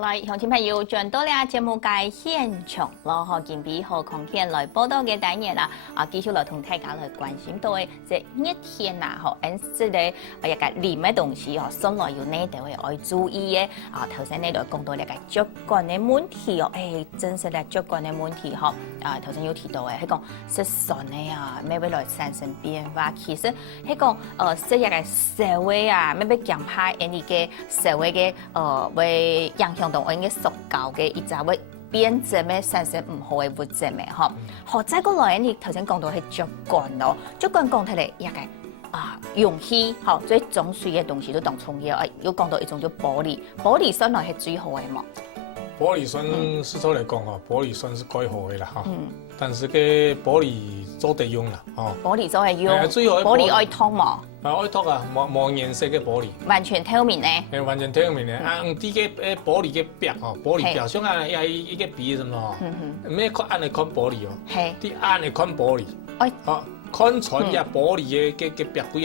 來，鄉親朋友轉到了節目嘅現場咯，和健美和康健來報道嘅單元啦，繼續來同大家來關心到嘅即熱天呐，和即係一個黏嘅東西哦，上來要呢度係要注意嘅。頭先呢度講到呢個腳管嘅問題哦，真實咧腳管嘅問題嗬。頭先有提到嘅係講食酸嘅啊，咩會來產生變化？其實係講食一個社會啊，咩會強化人哋嘅社會嘅會影響到我哋嘅塑膠嘅，而就會變質咩產生唔好嘅物質咩？嗬，或者個來你頭先講到係腳管咯，腳管講起嚟一個容器，嗬，最總水嘅東西都當重要。要講到一種叫玻璃，玻璃酸來係最好嘅嘛。玻璃酸事實來講哦，玻璃酸是最好的啦哈。但是嘅玻璃做地用啦，哦。玻璃做係用，玻璃愛燙嘛。愛燙啊，冇顏色嘅玻璃。完全透明嘅。係完全透明嘅。啲嘅玻璃嘅壁哦，玻璃壁上啊有一個鼻什麼哦，咩看按嚟看玻璃哦。係。啲按嚟看玻璃。哦。看穿嘅玻璃嘅壁幾個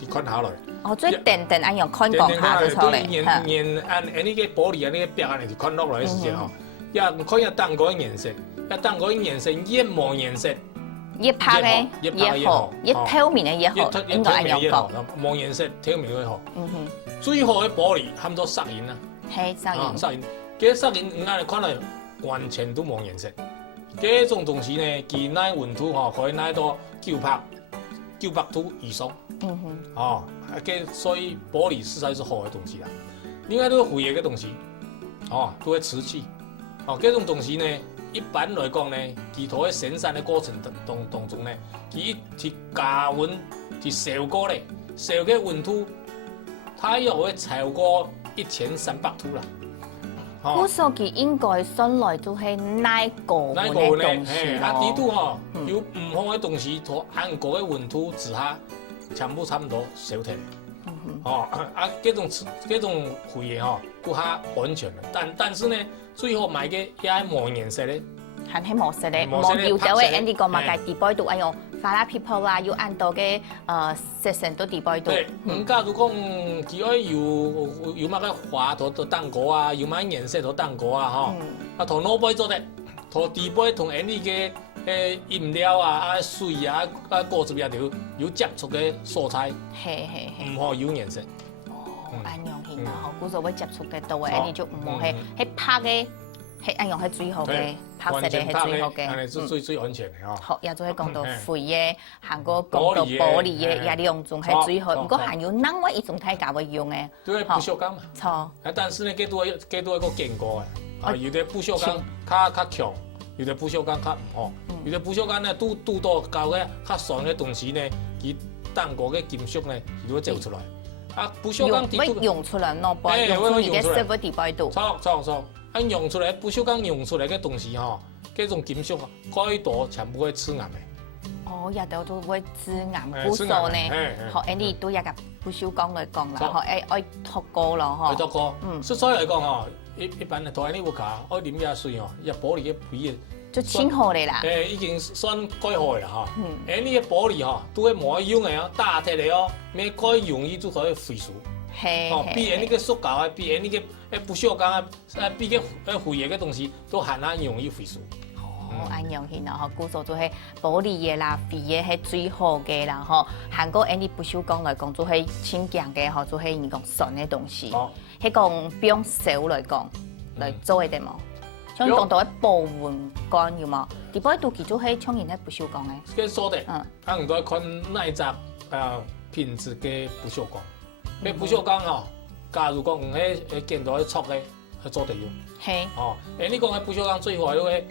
是看下來。最定定按樣看講下就錯咧。按呢個玻璃啊，呢個壁啊，嚟看落來嘅時候，看一當嗰個顏色，一當嗰個顏色越冇顏色，越拍嘅越好，越透明嘅越好，應該按樣講。冇顏色透明嘅好。最好嘅玻璃含咗石英啦。係石英。石英，嗰石英按嚟看嚟完全都冇顏色。嗰種東西呢，佢耐溫度嗬，可以耐到900度以上。所以玻璃實在是好的東西啦。另外都係廢嘅東西，都係瓷器。這種東西呢，一般來講呢，佢喺生產嘅過程當中呢，佢去加溫去燒過咧，燒嘅溫度，它又會超過1300度啦。古時佢應該上來都係耐過嘅東西咯。呢度有唔好嘅東西，喺按過嘅溫度之下，全部差唔多燒停。嗰種廢嘢都較安全嘅，但是呢，最好買嘅也係冇顏色咧，係冇色咧，冇要到嘅，人哋講嘛，嘅地擺度按用花啦皮泡啦，要按到嘅色成都地擺度。假如講佢愛有乜嘅花同蛋糕啊，有乜顏色同蛋糕啊，同攞擺做咧，同地擺同人哋嘅飲料啊、水啊、果汁也都有接觸嘅蔬菜，唔可以有顏色。按樣型啊，古時會接觸嘅到嘅，你就唔好係拍嘅，係按樣係最好嘅，拍實嘅係最好嘅，係最安全嘅。好，也就係講到廢嘅，行過講到玻璃嘅，也用仲係最好。不過還有另外一種大家會用嘅，都係不鏽鋼嘛。錯。但是呢，幾多一個見過嘅，有啲不鏽鋼較強，有啲不鏽鋼較唔好。有啲不鏽鋼呢，都到教嘅較酸嘅東西呢，佢當過嘅金屬呢，佢會走出來。不鏽鋼會用出來咯，用出嚟嘅色會地擺度。錯，用出來不鏽鋼用出來嘅東西嗰種金屬該多全部會致癌嘅。日頭都會致癌，古數呢，學你都一個不鏽鋼來講啦，學愛脫過咯，愛脫過。所以嚟講一般嚟同你屋企愛啉嘢水一玻璃嘅皮就清好嚟啦。已經算該好嘅啦嚇。呢個玻璃都係冇用嘅打鐵嚟咩該容易就可以廢除。比呢個塑膠啊，比呢個不鏽鋼啊，比個廢嘢嘅東西都很難容易廢除。按樣型啦，古數就係玻璃嘢啦，廢嘢係最好嘅啦，韓國啲不鏽鋼來講，就係清潔嘅，就係你講酸嘅東西。係講比用手來講來做嘅啲嘛。像講到一保溫桿要嘛，地擺度其實係充然係不鏽鋼嘅。嘅所的，很多看哪一隻品質嘅不鏽鋼。咩不鏽鋼假如講見到一撮嘅去做地用。係。你講嘅不鏽鋼最好係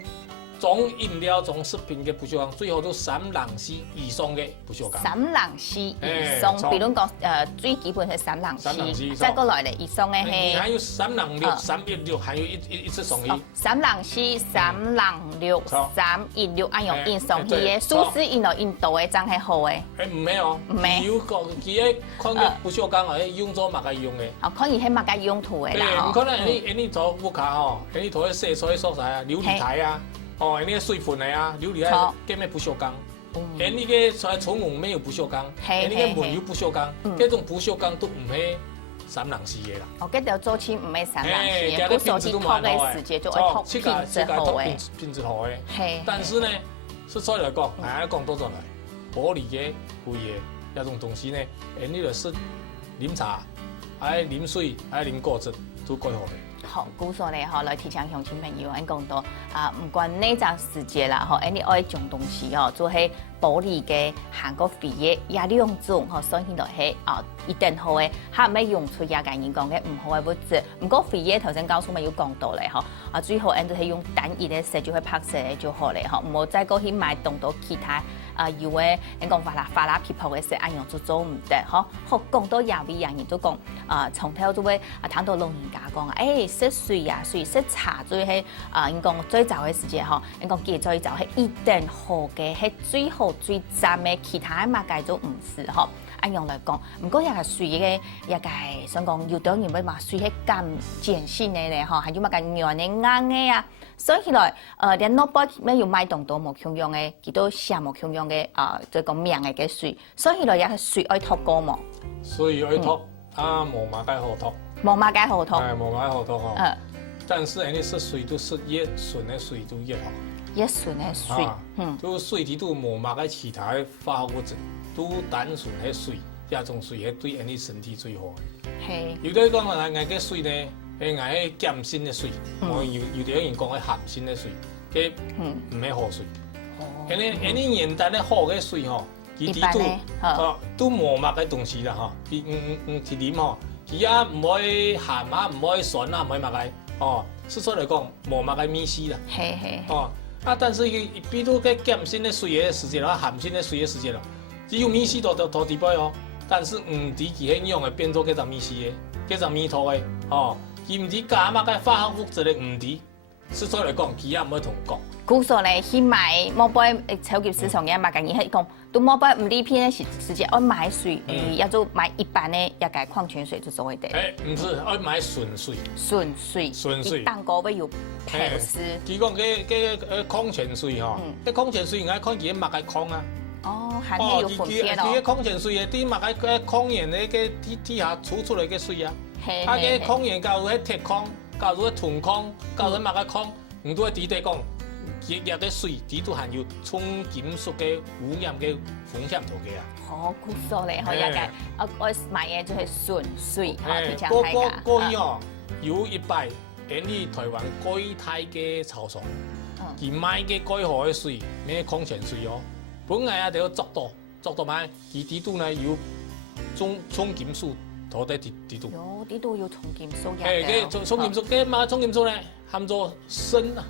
種飲料、種食品嘅不鏽鋼，最好都3朗 C 以上嘅不鏽鋼。3朗 C 以上，比如講最基本係3朗 C， 再過來咧以上嘅係。還有3朗6、316，還有一次送去。3朗 C、3朗6、316，按用印上去嘅，蘇絲印落印度嘅真係好嘅。唔係唔係。有個佢喺看嘅不鏽鋼用咗乜嘅用嘅？可能係乜嘅用途嘅啦。唔可能你做屋企你做洗菜所在啊，琉璃台啊。呢個水盆嚟啊，琉璃啊，叫咩不鏽鋼？呢個在廚房沒有不鏽鋼，呢個門有不鏽鋼，這種不鏽鋼都唔係3人4个啦。哦，嗰條做起唔係3人4個，嗰手機拖嘅時間就會拖品質好嘅。品質好嘅。係。但是呢，實在來講，講多咗來，玻璃嘅、灰嘅，一種東西呢，你就是飲茶，愛飲水，愛飲果汁，都改好嘅。好，故所咧，嗬，來提倡鄉親朋友，俺講到啊，唔管哪隻世界啦，嗬，你愛種東西哦，做係玻璃嘅、韓國飛嘅，也兩種，嗬，所以就係啊，一定好嘅，嚇唔係用出也間人講嘅唔好嘅物質。唔過飛嘅頭先教授咪要講到咧，嗬，啊最好俺就係用單一嘅色就去拍攝就好咧，嗬，唔好再過去買動到其他。有誒，你講法拉皮泡嘅色，按樣就做唔得，嗬。好講到亞美人都講，從頭就會聽到老人家講，識水啊，水識茶最係你講最早嘅時節嗬，你講記最早係一定好嘅，係最好最讚嘅，其他嘛計都唔是嗬。按樣來講，唔過也係水嘅，也係想講有啲人會話水係咁鹼性嘅咧，嗬，係要乜嘅軟嘅硬嘅啊。所以來，連老闆咩要買動到冇共用嘅，佢都寫冇共用嘅就講名嘅水。所以來也係水愛托過嘛。水愛托，無嘛該好托。無嘛該好托。係無嘛該好托哦。但是你食水都是越純嘅水都越好。越純嘅水，都水啲都無嘛該其他嘅化學物質，都單純嘅水，一種水係對你身體最好。係。有啲講話嘅水呢？係嗌鹼性嘅水，有啲人講係鹹性嘅水，佢唔係好水。你現代咧好嘅水嗬，佢都無乜嘅東西啦嗬，佢啉嗬，佢也唔會鹹啊，唔會酸啊，唔會乜嘅，哦，實在嚟講無乜嘅米絲啦。哦，但是佢比如個鹼性嘅水嘅時節啦，鹹性嘅水嘅時節啦，只有米絲到底杯哦，但是唔知佢係用嘅變做幾隻米絲嘅，幾隻米頭嘅，哦。佢唔知加乜嘅化學物質嘅唔知，實在嚟講，佢也唔會同講。故所咧去買莫杯超級市場嘅物件，而係講都莫杯唔理片嘅時節，愛買水，要做買一般嘅一個礦泉水就做會得。唔是，愛買純水。純水。蛋糕會有漂絲。佢講嘅礦泉水嗬，啲礦泉水我看佢乜嘅礦啊。哦，係咪有粉絲咯？佢嘅礦泉水嘅啲乜嘅礦源嘅嘅地下儲出嚟嘅水啊。嘅礦源教入喺鐵礦，教入喺銅礦，教入喺乜嘅礦，唔都係地底講，日日嘅水啲都含有重金屬嘅污染嘅風險度嘅啊。好，故所嚟，可以嘅。我買嘢就係純水，提倡大家。過去哦，有一擺喺你台灣貴泰嘅超商，佢賣嘅貴好嘅水，咩礦泉水哦，本來啊就要作到買，佢啲都呢有重金屬。我哋啲度，有啲都要重金屬嘅。重金屬嘅嘛，重金屬咧含咗砷啊。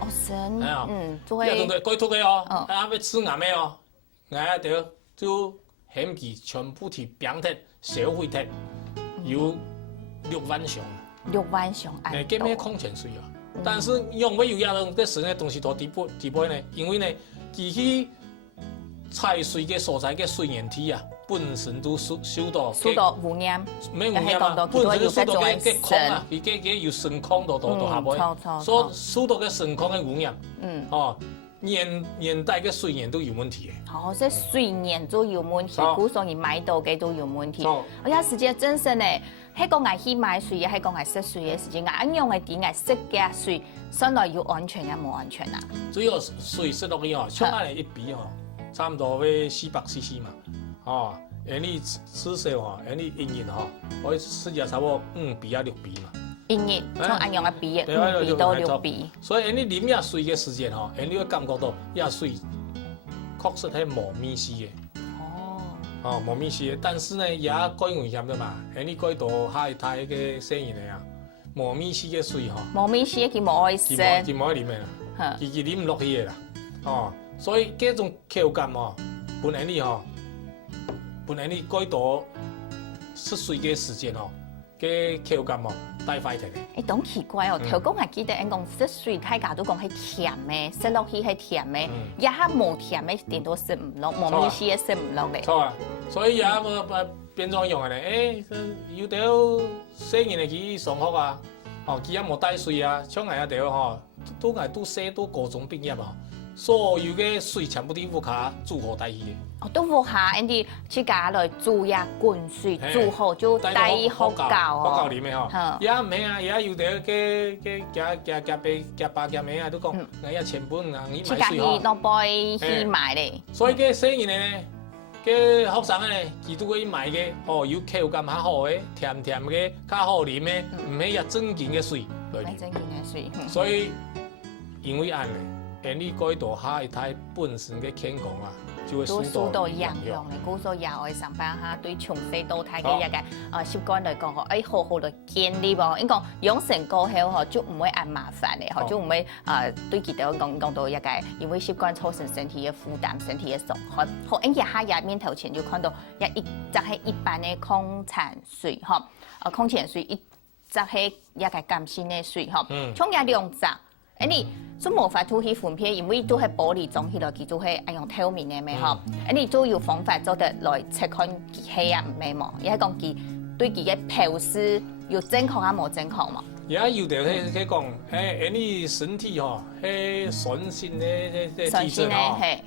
哦，砷。係啊。做係。有種貴嘅哦，啊要吃癌嘅哦，癌就嫌佢全部係扁鐵、小廢鐵，有6萬上。6萬上。嘅咩礦泉水啊？但是用唔有一種嘅砷嘅東西到底杯呢？因為呢，佢去採水嘅所在嘅水源體啊。本身都受到污染，咩污染啊？本身都受到嘅礦啊，佢有砷礦到下邊，所受到嘅砷礦嘅污染，哦，年代嘅水源都有問題嘅。哦，即係水源都有問題，古所以買到嘅都有問題。我有時間真實咧，喺個危去買水，喺個危識水嘅時間，硬用嘅點危識嘅水，相對要安全也冇安全啊。主要水識落去哦，沖下嚟一比哦，差唔多會400 cc 嘛。哦，你吃食哦，你一日哦，可以食咗差不多5比啊6比嘛。一日從按樣嘅比5比到6比。所以你飲下水嘅時間哦，你會感覺到下水確實係冇米絲嘅。哦，冇米絲嘅，但是呢也該危險嘅嘛。你該到下一太嘅聲音嚟啊，冇米絲嘅水嗬。冇米絲佢冇愛食。佢冇愛啉嘅啦，佢啉唔落去嘅啦。哦，所以嗰種口感哦，本來你嗬。本來你該到食水嘅時間哦，嘅口感哦帶快啲嘅。咁奇怪哦，頭講係記得，講食水大家都講係甜嘅，食落去係甜嘅，一下冇甜嘅點都食唔落，冇米絲嘅食唔落嚟。錯啊，所以也冇變咗用嘅咧。有啲細人嚟去上學啊，哦，佢也冇帶水啊，像係一條嗬，都係都寫到各種畢業啊，所有嘅水全部都要卡煮好帶去嘅。哦，都無下，人哋自家來煮呀滾水，煮好就帶好教哦。好教裡面吼，也唔係啊，也有啲嘅夾白夾尾啊，都講我一千本啊，你買水嗬。自家去攞杯去買咧。所以嘅生意咧，嘅學生咧，佢都會買嘅，哦，有口感較好嘅，甜甜嘅，較好啉嘅，唔係一正經嘅水來啉。正經嘅水。所以因為安尼，你改道下一台本身嘅健康啊。都輸到一樣嘅，故所也愛上班嚇，對從細到大嘅一個習慣嚟講，嗬，好好嚟建立喎。應該養成過後，嗬，就唔會咁麻煩嘅，嗬，就唔會對佢哋講到一個，因為習慣造成身體嘅負擔、身體嘅傷害。好，因下下面頭前就看到就係一般嘅礦泉水，嗬，礦泉水就係一個甘鮮嘅水，嗬，從也兩隻。你都無法出去分辨，因為都係玻璃裝起來，佢就係一樣透明嘅咩嗬。你都有方法做得來測看佢係啊唔係嘛？而係講佢對佢嘅標示有正確啊冇正確嘛？也有啲佢講，你身體嗬，係酸性嘅體質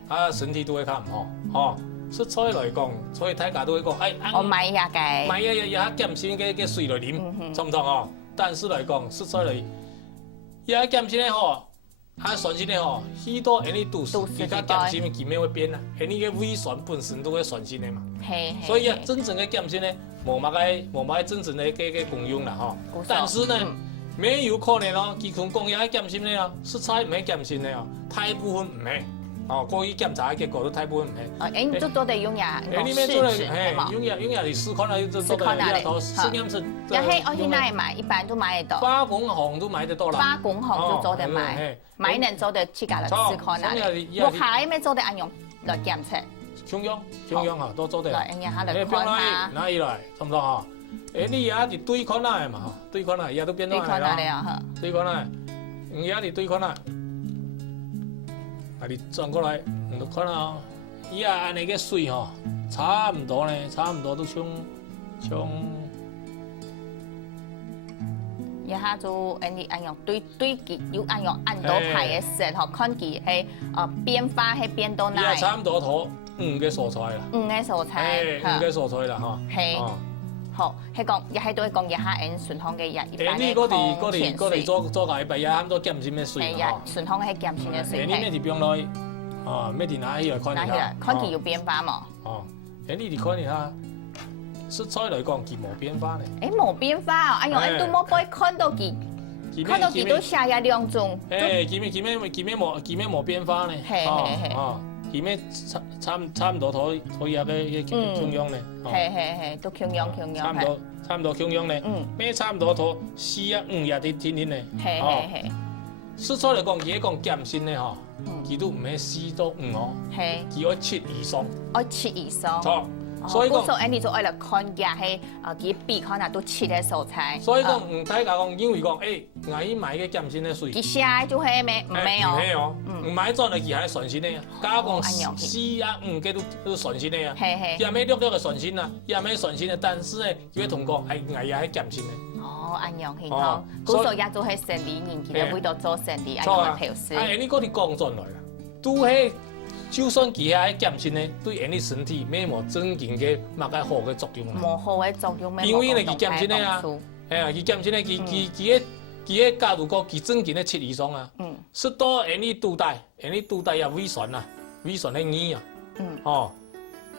嗬，身體都會較唔好，嗬。食材來講，所以大家都會講，我買下嘅，買下鹹鮮嘅水來啉，錯唔錯哦？但是來講，食材嚟。也鹹鮮咧嗬，酸性咧嗬，許多人哋度數，而家鹹鮮嘅佢咩會變啊？人哋嘅胃酸本身都係酸性嘅嘛，所以真正嘅鹹鮮咧，冇乜真正嘅功用啦嗬。但是呢，沒有可能咯，佢講也係鹹鮮咧，食材唔係鹹鮮咧，大部分唔係。哦，過去檢查嘅結果都大部分唔係。你做得用呀？你咩做嚟？用呀你試看啦，做得一頭試驗室。也係我去哪裡買？一般都買得到。化工行都買得到啦。化工行就做得買，買能做得自家嚟試看啦。我下咩做得按用來檢測？中央嚇都做得。來，人家嚟看下。哪裡來？差唔多嚇。你也係對看啦嘛，對看啦，也都變咗係啦。對看啦，你也係對看啦。你轉過來，你都看啦，依家安尼嘅水嗬，差唔多咧，差唔多都像，一下就你按用對佢要按用按到排嘅時候，看佢係變化係變到哪？依家差唔多妥5個蔬菜啦。5個蔬菜。5個蔬菜啦嗬。係。好，係講，亦係都係講一下按順康嘅日，一般嘅礦泉水。做個一百差唔多鹹鮮嘅水。係順康係鹹鮮嘅水。你咩地方來？咩地拿起來看下？看佢有變化嘛？你哋看下，食材來講，佢冇變化咧。冇變化啊！哎呦，都冇可看到佢都寫咗兩種。佢咩冇變化咧？佢咩差唔多可以有嘅供養咧？係，都供養。差唔多供養咧。咩差唔多妥4啊5日啲天咧？係。食材嚟講，佢講鹹鮮咧嗬，佢都唔係4到5哦，佢要7以上。7以上。錯，所以講，你就愛嚟看嘅係佢比可能都7嘅蔬菜。所以講唔睇家講，因為講我要買嘅鹹鮮嘅水。佢寫就係咩？唔係哦。唔買咗嚟，佢係純鮮嘅。加講4啊5嘅都純鮮嘅啊。又咩略嘅純鮮啊，又咩純鮮嘅，但是咧，佢同講係我也係鹹鮮嘅。按樣去講，嗰度也做係生理人，佢哋會到做生理按樣嘅調試。你嗰啲講進來啦，都係就算佢係鹹鮮咧，對人哋身體咩冇正經嘅乜嘅好嘅作用啦。冇好嘅作用咩？因為你佢鹹鮮咧啊，佢鹹鮮咧，佢嘅假如講佢正經嘅7以上啊，食到人哋肚帶有胃酸啊，胃酸嘅黏啊，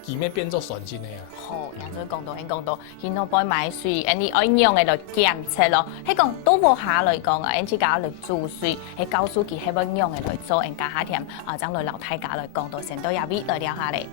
佢咩變做酸性嘅啊？好，人都講到，現在幫買水，你愛用嘅嚟檢測咯。係講都冇下嚟講啊，人自家嚟煮水，係告訴佢係要用嘅嚟做，人家下添將來老太家嚟講到成都有味來了下嚟。